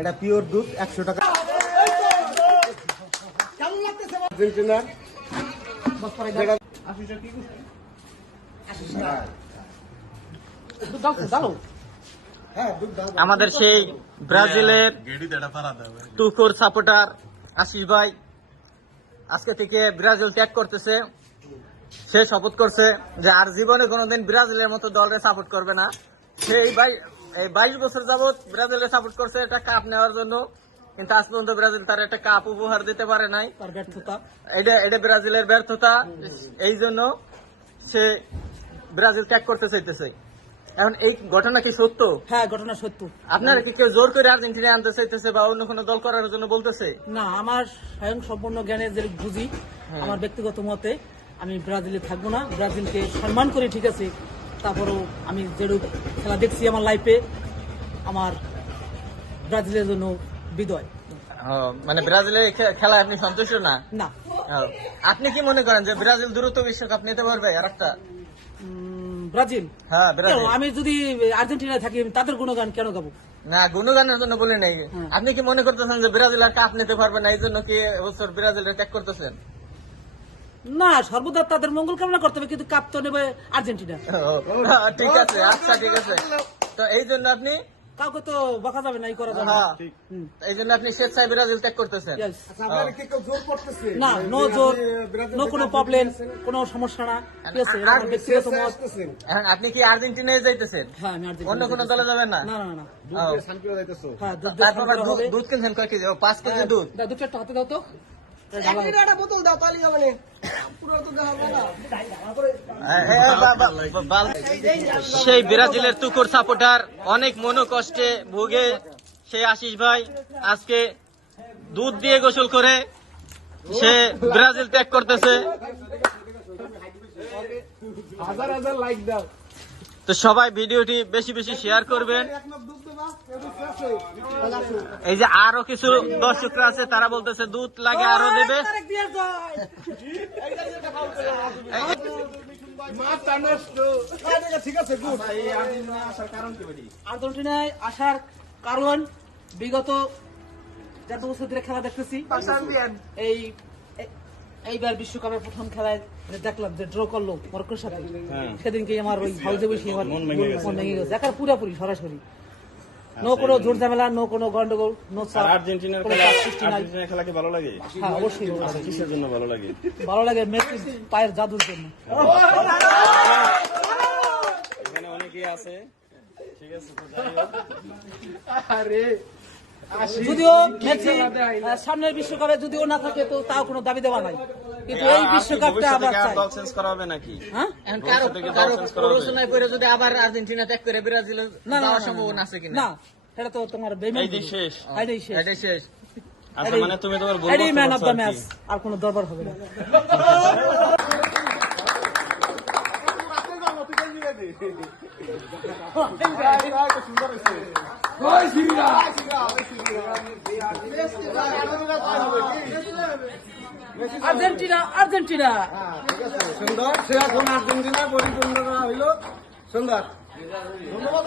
এটা পিওর দুধ 100 টাকা। কেমন লাগতেছে আর্জেন্টিনার? আমাদের সেই ব্রাজিলের টুকোর সাপোর্টার আশিস ভাই আজকে থেকে ব্রাজিল ত্যাগ করতেছে। সে শপথ করছে যে আর জীবনে কোনোদিন ব্রাজিলের মতো দলের সাপোর্ট করবে না। সেই 22 বছর যাবত ব্রাজিলের সাপোর্ট করছে একটা কাপ নেওয়ার জন্য, কিন্তু আজ পর্যন্ত ব্রাজিল তার একটা কাপ উপহার দিতে পারে নাই। তার ব্যর্থতা, এটা ব্রাজিলের ব্যর্থতা। এই জন্য সে ব্রাজিল ত্যাগ করতে চাইতেছে। এখন এই ঘটনা কি সত্য? হ্যাঁ, ঘটনা সত্য। আপনারা কি কেউ জোর করে আর্জেন্টিনা আনতে চাইতেছে বা অন্য কোনো দল করার জন্য বলতেছে? না, আমার স্বয়ং সম্পূর্ণ জ্ঞানের যে বুঝি, আমার ব্যক্তিগত মতে আমি ব্রাজিলে থাকবো না। ব্রাজিলকে সম্মান করি, ঠিক আছে, তারপরেও আমি যেরূপ খেলা দেখছি আমার লাইফে, আমার ব্রাজিলের জন্য বিদায়। মানে ব্রাজিলের খেলা আপনি সন্তুষ্ট না? না। আপনি কি মনে করেন যে ব্রাজিল দ্রুত বিশ্বকাপ নিতে পারবে? আর একটা ব্রাজিল, হ্যাঁ ব্রাজিল। আমি যদি আর্জেন্টিনায় থাকি তাদের গুণগান কেন গাবো? না, গুণগানের জন্য বলি নাই। আপনি কি মনে করতেছেন যে ব্রাজিল আর কাপ নিতে পারবে না, এই জন্য কি এবছর ব্রাজিলের ত্যাগ করতেছেন? না, সর্বদা তাদের মঙ্গল কামনা করতে হবে, কিন্তু কাপ তো নেবে আর্জেন্টিনা। ঠিক আছে, আচ্ছা ঠিক আছে। তো এই জন্য আপনি কাউকে তো বকা যাবে না, এই করা যাবে না। এই জন্য আপনি স্বেচ্ছায় ব্রাজিল ত্যাগ করতেছেন? না, নো জোর, নো কোনো প্রবলেম, কোনো সমস্যা না, ঠিক আছে, এটা আমার ব্যক্তিগত মত। এখন আপনি কি আর্জেন্টিনায় যাইতেছেন? হ্যাঁ, আমি আর্জেন্টিনা। অন্য কোনো দলে যাবেন না? না না না। হ্যাঁ, তারপর দুধ কিনছেন কয় কেজি? 5 কেজি দুধ। দু চারটা হাতে দাও তো। সেই ব্রাজিলের তুকুর সাপোর্টার অনেক মনোকষ্টে ভুগে সেই আশিস ভাই আজকে দুধ দিয়ে গোসল করে সে ব্রাজিল ত্যাগ করতেছে। তো সবাই ভিডিওটি বেশি বেশি শেয়ার করবেন। এই যে আরো কিছু দর্শকরা আছে, তারা বলতেছে দুধ লাগে আরো দেবে। আর্জেন্টিনায় আসার কারণ বিগত 4 বছর ধরে খেলা দেখতেছি। এইবার বিশ্বকাপের প্রথম খেলায় দেখলাম যে ড্র করলো মরক্কোর সাথে, সেদিনকে আমার ওই হাউজে বসে আমার মন ভেঙে গেছে একার পুরাপুরি সরাসরি। নো কোনো ঝোড় ঝামেলা, নো কোনো গন্ডগোল, নো চাপ। আর্জেন্টিনার খেলা কি ভালো লাগে? হ্যাঁ, অবশ্যই ভালো লাগে। কিসের জন্য ভালো লাগে? ভালো লাগে মেসির পায়ের জাদুর জন্য। এখানে অনেকেই আছে, ঠিক আছে। যদিও মেসি সামনের বিশ্বকাপে যদিও না থাকে তো তাও কোনো দাবি দেওয়া নাই, কিন্তু এই বিশ্বকাপটা আমরা চাই। দল চেঞ্জ করা হবে নাকি? হ্যাঁ, কারো প্ররোচনায় পড়ে যদি আবার আর্জেন্টিনা ত্যাগ করে ব্রাজিলে যাওয়ার সম্ভাবনা আছে কিনা? না, এটা তো তোমার বেইমানি। এই শেষ, এটাই শেষ। আচ্ছা, মানে তুমি তোমার গোল এটাই ম্যান অফ দ্য ম্যাচ, আর কোনো দরবার হবে না। আর্জেন্টিনা, আর্জেন্টিনা সুন্দর, সে এখন আর্জেন্টিনা পরিপূর্ণ হইল সুন্দর। ধন্যবাদ।